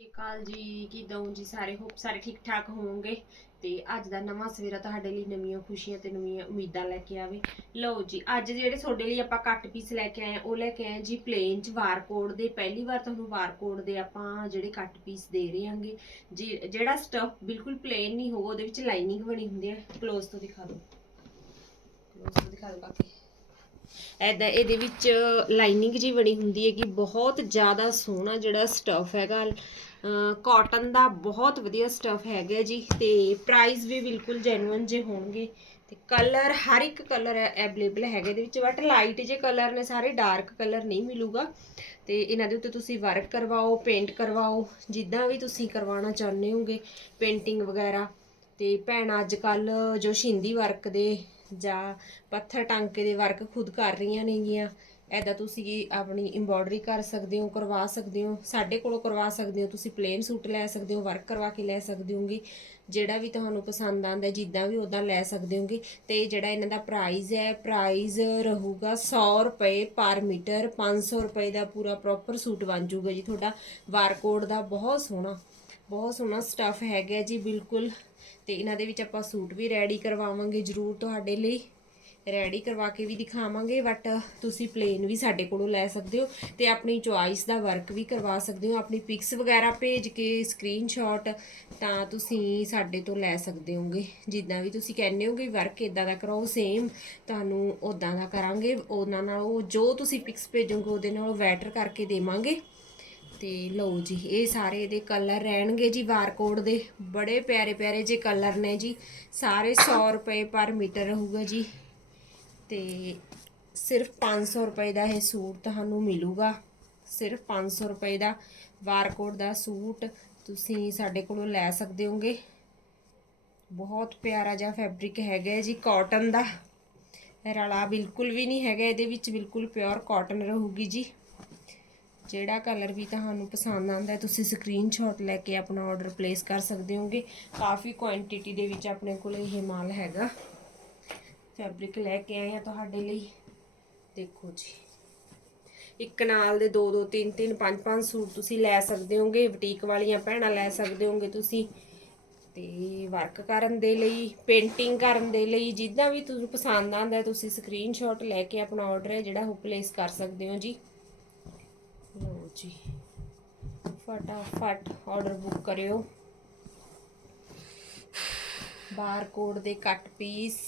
ਕਾਲ ਜੀ ਕਿਦਾਂ ਹੋ ਜੀ? ਸਾਰੇ ਹੋਪ ਸਾਰੇ ਠੀਕ ਠਾਕ ਹੋਵੋਗੇ। ਤੇ ਅੱਜ ਦਾ ਨਵਾਂ ਸਵੇਰਾ ਤੁਹਾਡੇ ਲਈ ਨਵੀਆਂ ਖੁਸ਼ੀਆਂ ਤੇ ਨਵੀਆਂ ਉਮੀਦਾਂ ਲੈ ਕੇ ਆਵੇ। ਲਓ ਜੀ ਅੱਜ ਜਿਹੜੇ ਤੁਹਾਡੇ ਲਈ ਆਪਾਂ ਕੱਟ ਪੀਸ ਲੈ ਕੇ ਆਏ ਆ, ਉਹ ਲੈ ਕੇ ਆਏ ਜੀ ਪਲੇਨ ਚ ਵਾਰਕੋਡ ਦੇ। ਪਹਿਲੀ ਵਾਰ ਤੁਹਾਨੂੰ ਵਾਰਕੋਡ ਦੇ ਆਪਾਂ ਜਿਹੜੇ ਕੱਟ ਪੀਸ ਦੇ ਰਹੇ ਹਾਂਗੇ। ਜਿਹੜਾ ਸਟਫ ਬਿਲਕੁਲ ਪਲੇਨ ਨਹੀਂ ਹੋਊਗਾ ਉਹਦੇ ਵਿੱਚ ਲਾਈਨਿੰਗ ਬਣੀ ਹੁੰਦੀ ਹੈ। ਕਲੋਜ਼ ਤੋਂ ਦਿਖਾ ਦਿਓ। ਕਲੋਜ਼ ਤੋਂ ਦਿਖਾ ਦਿਓ ਬਾਕੀ ਐਦਾਂ ਇਹਦੇ ਵਿੱਚ ਲਾਈਨਿੰਗ ਜੀ ਬਣੀ ਹੁੰਦੀ ਹੈ ਕਿ ਬਹੁਤ ਜ਼ਿਆਦਾ ਸੋਹਣਾ ਜਿਹੜਾ ਸਟਫ ਹੈਗਾ। ਕਾਟਨ ਦਾ ਬਹੁਤ ਵਧੀਆ ਸਟਫ ਹੈਗਾ ਜੀ ਤੇ ਪ੍ਰਾਈਸ ਵੀ ਬਿਲਕੁਲ ਜੈਨੂਇਨ ਜੇ ਹੋਣਗੇ ਤੇ ਕਲਰ ਹਰ ਇੱਕ ਕਲਰ ਅਵੇਲੇਬਲ ਹੈਗਾ ਇਹਦੇ ਵਿੱਚ ਬਟ ਲਾਈਟ ਜੇ ਕਲਰ ਨੇ ਸਾਰੇ ਡਾਰਕ ਕਲਰ ਨਹੀਂ ਮਿਲੂਗਾ ਤੇ ਇਹਨਾਂ ਦੇ ਉੱਤੇ ਤੁਸੀਂ ਵਰਕ ਕਰਵਾਓ ਪੇਂਟ ਕਰਵਾਓ, ਜਿੱਦਾਂ ਵੀ ਤੁਸੀਂ ਕਰਵਾਉਣਾ ਚਾਹੁੰਦੇ ਹੋਗੇ ਪੇਂਟਿੰਗ ਵਗੈਰਾ ਤੇ ਭੈਣਾਂ ਅੱਜ ਕੱਲ ਜੋ ਸ਼ਿੰਦੀ ਵਰਕ ਦੇ ਜਾਂ ਪੱਥਰ ਟਾਂਕੇ ਦੇ ਵਰਕ ਖੁਦ ਕਰ ਰਹੀਆਂ ਨੇਗੀਆਂ ਐਦਾਂ ਤੁਸੀਂ ਆਪਣੀ ਐਮਬੋਡਰੀ ਕਰ ਸਕਦੇ ਹੋ, ਕਰਵਾ ਸਕਦੇ ਹੋ, ਸਾਡੇ ਕੋਲੋਂ ਕਰਵਾ ਸਕਦੇ ਹੋ, ਤੁਸੀਂ ਪਲੇਨ ਸੂਟ ਲੈ ਸਕਦੇ ਹੋ ਵਰਕ ਕਰਵਾ ਕੇ ਲੈ ਸਕਦੇ ਹੋਗੇ। ਜਿਹੜਾ ਵੀ ਤੁਹਾਨੂੰ ਪਸੰਦ ਆਂਦਾ ਜਿੱਦਾਂ ਵੀ ਉਦਾਂ ਲੈ ਸਕਦੇ ਹੋਗੇ। ਤੇ ਜਿਹੜਾ ਇਹਨਾਂ ਦਾ ਪ੍ਰਾਈਸ ਹੈ ਪ੍ਰਾਈਸ ਰਹੂਗਾ 100 ਰੁਪਏ ਪਰ ਮੀਟਰ 500 ਰੁਪਏ ਦਾ ਪੂਰਾ ਪ੍ਰੋਪਰ ਸੂਟ ਬਣ ਜਾਊਗਾ ਜੀ ਤੁਹਾਡਾ। ਵਾਰਕੋਡ ਦਾ ਬਹੁਤ ਸੋਹਣਾ ਬਹੁਤ ਸੋਹਣਾ ਸਟੱਫ ਹੈਗਾ ਜੀ, ਬਿਲਕੁਲ। ਤੇ ਇਹਨਾਂ ਦੇ ਵਿੱਚ ਆਪਾਂ ਸੂਟ ਵੀ ਰੈਡੀ ਕਰਵਾਵਾਂਗੇ ਜ਼ਰੂਰ ਤੁਹਾਡੇ ਲਈ। ਰੈਡੀ ਕਰਵਾ ਕੇ ਵੀ ਦਿਖਾਵਾਂਗੇ ਬਟ ਤੁਸੀਂ ਪਲੇਨ ਵੀ ਸਾਡੇ ਕੋਲੋਂ ਲੈ ਸਕਦੇ ਹੋ ਤੇ ਆਪਣੀ ਚੁਆਇਸ ਦਾ ਵਰਕ ਵੀ ਕਰਵਾ ਸਕਦੇ ਹੋ, ਆਪਣੀ ਪਿਕਸ ਵਗੈਰਾ ਭੇਜ ਕੇ ਸਕਰੀਨਸ਼ਾਟ ਤਾਂ ਤੁਸੀਂ ਸਾਡੇ ਤੋਂ ਲੈ ਸਕਦੇ ਹੋਗੇ ਜਿੱਦਾਂ ਵੀ ਤੁਸੀਂ ਕਹਿੰਦੇ ਹੋਗੇ ਵਰਕ ਇਦਾਂ ਦਾ ਕਰਾਓ ਸੇਮ ਤੁਹਾਨੂੰ ਉਦਾਂ ਦਾ ਕਰਾਂਗੇ, ਉਹਨਾਂ ਨਾਲ ਉਹ ਜੋ ਤੁਸੀਂ ਪਿਕਸ ਭੇਜੋਗੇ ਉਹਦੇ ਨਾਲ ਵੈਟਰ ਕਰਕੇ ਦੇਵਾਂਗੇ। ਤੇ ਲਓ ਜੀ, ਇਹ ਸਾਰੇ ਇਹਦੇ ਕਲਰ ਰਹਿਣਗੇ ਜੀ ਬਾਰਕੋਡ ਦੇ, ਬੜੇ ਪਿਆਰੇ ਪਿਆਰੇ ਜੇ ਕਲਰ ਨੇ ਜੀ, ਸਾਰੇ 100 ਰੁਪਏ ਪਰ ਮੀਟਰ ਰਹੂਗਾ ਜੀ। ਤੇ ਸਿਰਫ 500 ਰੁਪਏ ਦਾ ਇਹ ਸੂਟ ਤੁਹਾਨੂੰ ਮਿਲੂਗਾ। ਸਿਰਫ 500 ਰੁਪਏ ਦਾ ਵਾਰਕੋਟ ਦਾ ਸੂਟ ਤੁਸੀਂ ਸਾਡੇ ਕੋਲੋਂ ਲੈ ਸਕਦੇ ਹੋਗੇ। ਬਹੁਤ ਪਿਆਰਾ ਜਿਹਾ ਫੈਬਰਿਕ ਹੈਗਾ ਜੀ ਕਾਟਨ ਦਾ। ਰਲਾ ਬਿਲਕੁਲ ਵੀ ਨਹੀਂ ਹੈਗਾ, ਇਹਦੇ ਵਿੱਚ ਬਿਲਕੁਲ ਪਿਓਰ ਕਾਟਨ ਰਹੂਗੀ ਜੀ। ਜਿਹੜਾ ਕਲਰ ਵੀ ਤੁਹਾਨੂੰ ਪਸੰਦ ਆਉਂਦਾ ਹੈ ਤੁਸੀਂ ਸਕਰੀਨਸ਼ਾਟ ਲੈ ਕੇ ਆਪਣਾ ਆਰਡਰ ਪਲੇਸ ਕਰ ਸਕਦੇ ਹੋਗੇ। ਕਾਫੀ ਕੁਆਂਟੀਟੀ ਦੇ ਵਿੱਚ ਆਪਣੇ ਕੋਲ ਇਹ ਮਾਲ ਹੈਗਾ। ਫੈਬਰਿਕ ਲੈ ਕੇ ਆਏ ਆ ਤੁਹਾਡੇ ਲਈ। ਦੇਖੋ ਜੀ ਇੱਕ ਨਾਲ ਦੇ ਦੋ ਦੋ ਤਿੰਨ ਤਿੰਨ ਪੰਜ ਪੰਜ ਸੂਟ ਤੁਸੀਂ ਲੈ ਸਕਦੇ ਹੋਗੇ ਬੁਟੀਕ ਵਾਲੀਆਂ ਭੈਣਾਂ ਲੈ ਸਕਦੇ ਹੋਗੇ ਤੁਸੀਂ। ਤੇ ਵਰਕ ਕਰਨ ਦੇ ਲਈ ਪੇਂਟਿੰਗ ਕਰਨ ਦੇ ਲਈ ਜਿੱਦਾਂ ਵੀ ਤੁਹਾਨੂੰ ਪਸੰਦ ਆਉਂਦਾ ਹੈ, ਤੁਸੀਂ ਸਕਰੀਨਸ਼ਾਟ ਲੈ ਕੇ ਆਪਣਾ ਆਰਡਰ ਹੈ ਜਿਹੜਾ ਉਹ ਪਲੇਸ ਕਰ ਸਕਦੇ ਹੋ ਜੀ। ਲਓ ਜੀ ਫਟਾਫਟ ਆਰਡਰ ਬੁੱਕ ਕਰਿਓ। ਬਾਰਕੋਡ ਦੇ ਕੱਟ ਪੀਸ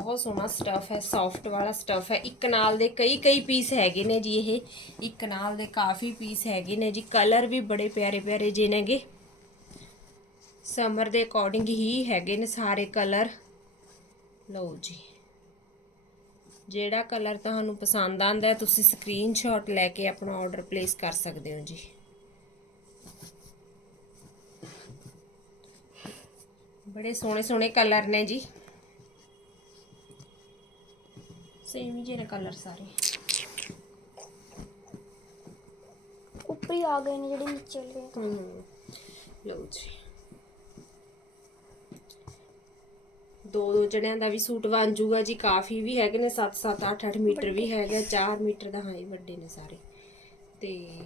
ਬਹੁਤ ਸੋਹਣਾ ਸਟਫ ਹੈ ਸੌਫਟ ਵਾਲਾ ਸਟਫ ਹੈ। ਇੱਕ ਨਾਲ ਦੇ ਕਈ ਕਈ ਪੀਸ ਹੈਗੇ ਨੇ ਜੀ ਇਹ। ਇੱਕ ਨਾਲ ਦੇ ਕਾਫੀ ਪੀਸ ਹੈਗੇ ਨੇ ਜੀ। ਕਲਰ ਵੀ ਬੜੇ ਪਿਆਰੇ ਪਿਆਰੇ ਜੇ ਨੇਗੇ। ਸਮਰ ਦੇ ਅਕੋਰਡਿੰਗ ਹੀ ਹੈਗੇ ਨੇ ਸਾਰੇ ਕਲਰ ਲਓ ਜੀ। ਜਿਹੜਾ ਕਲਰ ਤੁਹਾਨੂੰ ਪਸੰਦ ਆਂਦਾ ਹੈ ਤੁਸੀਂ ਸਕਰੀਨਸ਼ਾਟ ਲੈ ਕੇ ਆਪਣਾ ਆਰਡਰ ਪਲੇਸ ਕਰ ਸਕਦੇ ਹੋ ਜੀ। ਬੜੇ ਸੋਹਣੇ ਸੋਹਣੇ ਕਲਰ ਨੇ ਜੀ। ਜਿਹੇ ਨੇ ਕਲਰ ਸਾਰੇ। ਉੱਪਰ ਹੀ ਆ ਗਏ ਨੇ ਜਿਹੜੇ ਨੀਚੇ ਵਾਲੇ। ਹੂੰ ਲਓ ਜੀ। ਦੋ ਦੋ ਜਣਿਆਂ ਦਾ ਵੀ ਸੂਟ ਬਣ ਜੂਗਾ ਜੀ ਕਾਫੀ ਵੀ ਹੈਗੇ ਨੇ 7 7 8 8 ਮੀਟਰ ਵੀ ਹੈਗਾ 4 ਮੀਟਰ ਦਾ ਹਾਂ ਇਹ ਵੱਡੇ ਨੇ ਸਾਰੇ। ਤੇ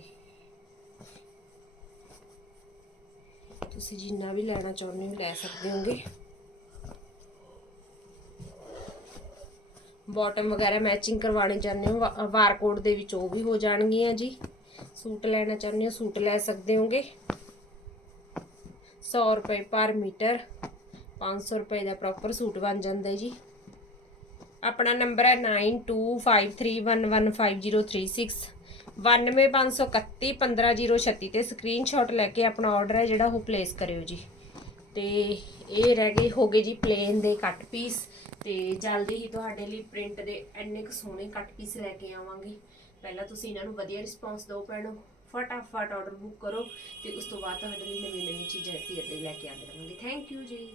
ਤੁਸੀਂ ਜਿੰਨਾ ਵੀ ਲੈਣਾ ਚਾਹੁੰਦੇ ਹੋ ਲੈ ਸਕਦੇ ਹੋਗੇ। ਬਾਟਮ ਵਗੈਰਾ ਮੈਚਿੰਗ ਕਰਵਾਉਣੇ ਚਾਹੁੰਦੇ ਹੋ? ਬਾਰਕੋਡ ਦੇ ਵਿੱਚ ਉਹ ਵੀ ਹੋ ਜਾਣਗੀਆਂ ਜੀ। ਸੂਟ ਲੈਣਾ ਚਾਹੁੰਦੇ ਹੋ, ਸੂਟ ਲੈ ਸਕਦੇ ਹੋਗੇ। 100 ਰੁਪਏ ਪਰ ਮੀਟਰ 500 ਰੁਪਏ ਦਾ ਪ੍ਰੋਪਰ ਸੂਟ ਬਣ ਜਾਂਦਾ ਜੀ। ਆਪਣਾ ਨੰਬਰ ਹੈ 9253115036 91531 ਤੇ ਸਕਰੀਨਸ਼ਾਟ ਲੈ ਕੇ ਆਪਣਾ ਆਰਡਰ ਹੈ ਜਿਹੜਾ ਉਹ ਪਲੇਸ ਕਰਿਓ ਜੀ। ਤੇ ਇਹ ਰਹਿ ਗਏ, ਹੋ ਗਏ ਜੀ ਪਲੇਨ ਦੇ ਕੱਟ ਪੀਸ ਤੇ ਜਲਦੀ ਹੀ ਤੁਹਾਡੇ ਲਈ ਪ੍ਰਿੰਟ ਦੇ ਇੰਨੇ ਕੁ ਸੋਹਣੇ ਕੱਟ ਪੀਸ ਲੈ ਕੇ ਆਵਾਂਗੀ। ਪਹਿਲਾਂ ਤੁਸੀਂ ਇਹਨਾਂ ਨੂੰ ਵਧੀਆ ਰਿਸਪੌਂਸ ਦਿਓ ਭੈਣੋ, ਫਟਾਫਟ ਆਰਡਰ ਬੁੱਕ ਕਰੋ ਤੇ ਉਸ ਤੋਂ ਬਾਅਦ ਤੁਹਾਡੇ ਲਈ ਨਵੀਂ ਨਵੀਂ ਚੀਜ਼ਾਂ ਅਸੀਂ ਅੱਗੇ ਲੈ ਕੇ ਆਉਂਦੇ ਰਹਾਂਗੇ। ਥੈਂਕ ਯੂ ਜੀ।